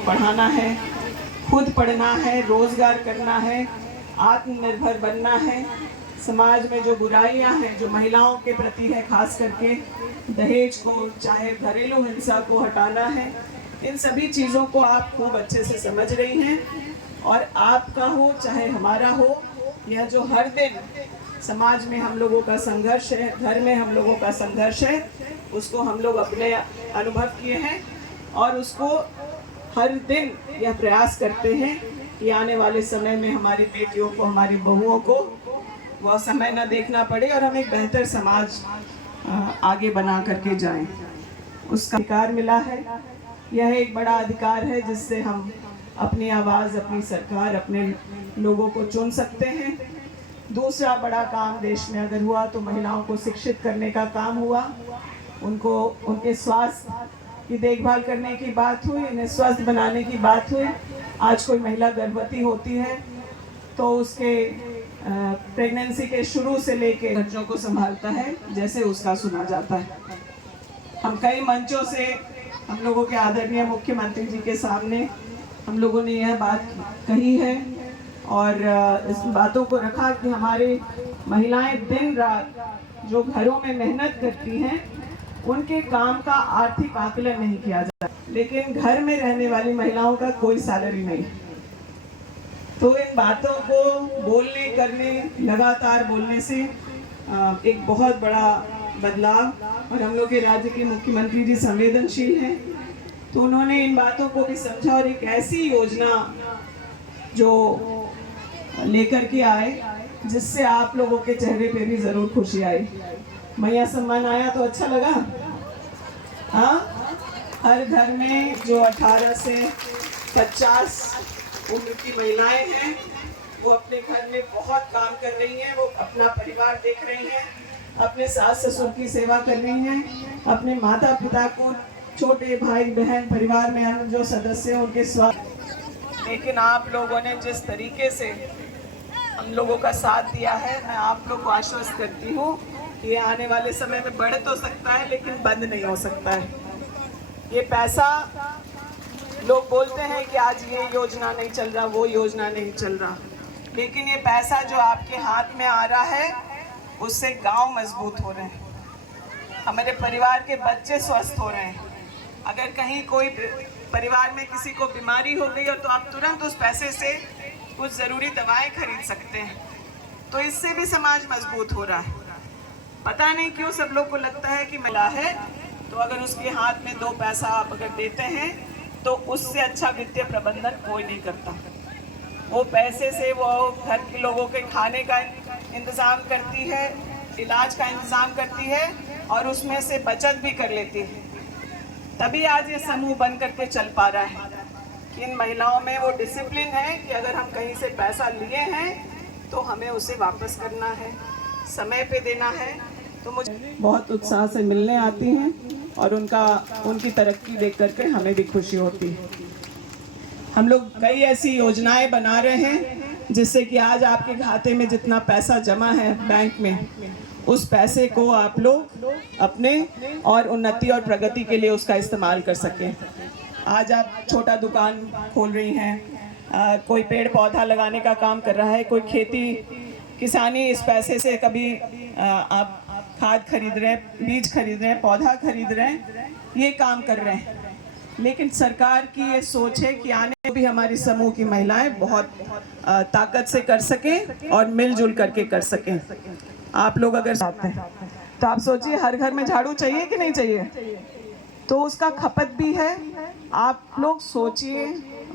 पढ़ाना है, खुद पढ़ना है, रोजगार करना है, आत्मनिर्भर बनना है। समाज में जो बुराइयां हैं जो महिलाओं के प्रति है, खास करके दहेज को, चाहे घरेलू हिंसा को हटाना है। इन सभी चीज़ों को आप खूब अच्छे से समझ रही हैं और आपका हो चाहे हमारा हो, यह जो हर दिन समाज में हम लोगों का संघर्ष है, घर में हम लोगों का संघर्ष है, उसको हम लोग अपने अनुभव किए हैं और उसको हर दिन यह प्रयास करते हैं कि आने वाले समय में हमारी बेटियों को, हमारी बहुओं को वह समय न देखना पड़े और हम एक बेहतर समाज आगे बना करके जाएं। उसका अधिकार मिला है। यह एक बड़ा अधिकार है जिससे हम अपनी आवाज़, अपनी सरकार, अपने लोगों को चुन सकते हैं। दूसरा बड़ा काम देश में अगर हुआ तो महिलाओं को शिक्षित करने का काम हुआ। उनको उनके स्वास्थ्य की देखभाल करने की बात हुई, उन्हें स्वस्थ बनाने की बात हुई। आज कोई महिला गर्भवती होती है तो उसके प्रेगनेंसी के शुरू से लेके बच्चों को संभालता है, जैसे उसका सुना जाता है। हम कई मंचों से हम लोगों के आदरणीय मुख्यमंत्री जी के सामने हम लोगों ने यह बात कही है और इस बातों को रखा कि हमारी महिलाएं दिन रात जो घरों में मेहनत करती हैं उनके काम का आर्थिक आकलन नहीं किया जाता, लेकिन घर में रहने वाली महिलाओं का कोई सैलरी नहीं। तो इन बातों को बोलने, करने, लगातार बोलने से एक बहुत बड़ा बदलाव, और हम लोग के राज्य के मुख्यमंत्री जी संवेदनशील हैं तो उन्होंने इन बातों को भी समझा और एक ऐसी योजना जो लेकर के आए जिससे आप लोगों के चेहरे पे भी जरूर खुशी आई। मैया सम्मान आया तो अच्छा लगा। हाँ, हर घर में जो 18 से 50 उम्र की महिलाएं हैं वो अपने घर में बहुत काम कर रही हैं, वो अपना परिवार देख रही हैं, अपने सास ससुर की सेवा कर रही हैं, अपने माता पिता को, छोटे भाई बहन, परिवार में अन्य जो सदस्य हैं उनके स्वास्थ्य। लेकिन आप लोगों ने जिस तरीके से हम लोगों का साथ दिया है, मैं आप लोग को आश्वस्त करती हूँ कि ये आने वाले समय में बढ़ तो सकता है लेकिन बंद नहीं हो सकता है। ये पैसा, लोग बोलते हैं कि आज ये योजना नहीं चल रहा, वो योजना नहीं चल रहा, लेकिन ये पैसा जो आपके हाथ में आ रहा है उससे गांव मजबूत हो रहे हैं, हमारे परिवार के बच्चे स्वस्थ हो रहे हैं। अगर कहीं कोई परिवार में किसी को बीमारी हो गई हो तो आप तुरंत उस पैसे से कुछ ज़रूरी दवाएं खरीद सकते हैं। तो इससे भी समाज मजबूत हो रहा है। पता नहीं क्यों सब लोग को लगता है कि महिला है तो अगर उसके हाथ में 2 पैसा आप अगर देते हैं तो उससे अच्छा वित्तीय प्रबंधन कोई नहीं करता। वो पैसे से वो घर के लोगों के खाने का इंतज़ाम करती है, इलाज का इंतज़ाम करती है और उसमें से बचत भी कर लेती है। तभी आज ये समूह बन करके चल पा रहा है कि इन महिलाओं में वो डिसिप्लिन है कि अगर हम कहीं से पैसा लिए हैं तो हमें उसे वापस करना है, समय पे देना है। तो मुझे बहुत उत्साह से मिलने आती हैं और उनकी तरक्की देख करके हमें भी खुशी होती है। हम लोग कई ऐसी योजनाएं बना रहे हैं जिससे कि आज आपके खाते में जितना पैसा जमा है बैंक में, उस पैसे को आप लोग अपने और उन्नति और प्रगति के लिए उसका इस्तेमाल कर सकें। आज आप छोटा दुकान खोल रही हैं, कोई पेड़ पौधा लगाने का काम कर रहा है, कोई खेती किसानी, इस पैसे से कभी आप खाद खरीद रहे हैं, बीज खरीद रहे हैं, पौधा खरीद रहे हैं, ये काम कर रहे हैं। लेकिन सरकार की ये सोच है कि आने भी हमारी समूह की महिलाएं बहुत ताकत से कर सकें और मिलजुल करके कर सकें। आप लोग अगर चाहते हैं तो आप सोचिए, हर घर में झाड़ू चाहिए कि नहीं चाहिए, तो उसका खपत भी है। आप लोग सोचिए,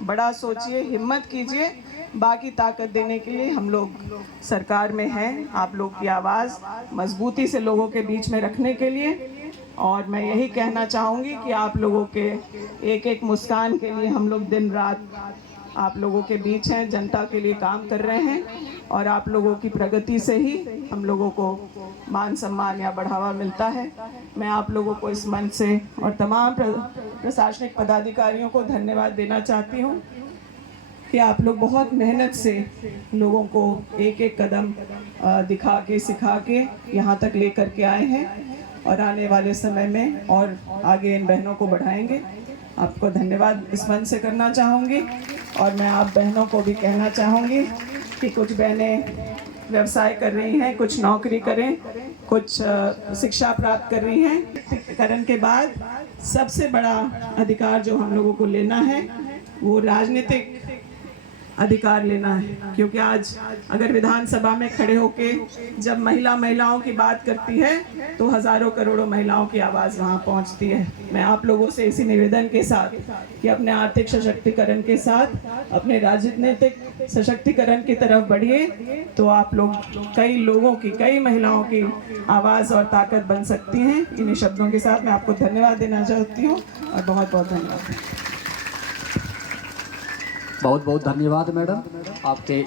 बड़ा सोचिए, हिम्मत कीजिए। बाकी ताकत देने के लिए हम लोग सरकार में हैं, आप लोग की आवाज़ मजबूती से लोगों के बीच में रखने के लिए। और मैं यही कहना चाहूँगी कि आप लोगों के एक एक मुस्कान के लिए हम लोग दिन रात आप लोगों के बीच हैं, जनता के लिए काम कर रहे हैं और आप लोगों की प्रगति से ही हम लोगों को मान सम्मान या बढ़ावा मिलता है। मैं आप लोगों को इस मंच से और तमाम प्रशासनिक पदाधिकारियों को धन्यवाद देना चाहती हूँ कि आप लोग बहुत मेहनत से लोगों को एक एक कदम दिखा के, सिखा के यहाँ तक लेकर के आए हैं और आने वाले समय में और आगे इन बहनों को बढ़ाएंगे। आपको धन्यवाद इस मन से करना चाहूँगी। और मैं आप बहनों को भी कहना चाहूँगी कि कुछ बहनें व्यवसाय कर रही हैं, कुछ नौकरी करें, कुछ शिक्षा प्राप्त कर रही हैं। करण के बाद सबसे बड़ा अधिकार जो हम लोगों को लेना है वो राजनीतिक अधिकार लेना है, क्योंकि आज अगर विधानसभा में खड़े होके जब महिलाओं की बात करती है तो हजारों करोड़ों महिलाओं की आवाज़ वहाँ पहुँचती है। मैं आप लोगों से इसी निवेदन के साथ कि अपने आर्थिक सशक्तिकरण के साथ अपने राजनीतिक सशक्तिकरण की तरफ बढ़िए, तो आप लोग कई महिलाओं की आवाज़ और ताकत बन सकती हैं। इन्हीं शब्दों के साथ मैं आपको धन्यवाद देना चाहती हूँ और बहुत बहुत धन्यवाद। बहुत बहुत धन्यवाद मैडम आपके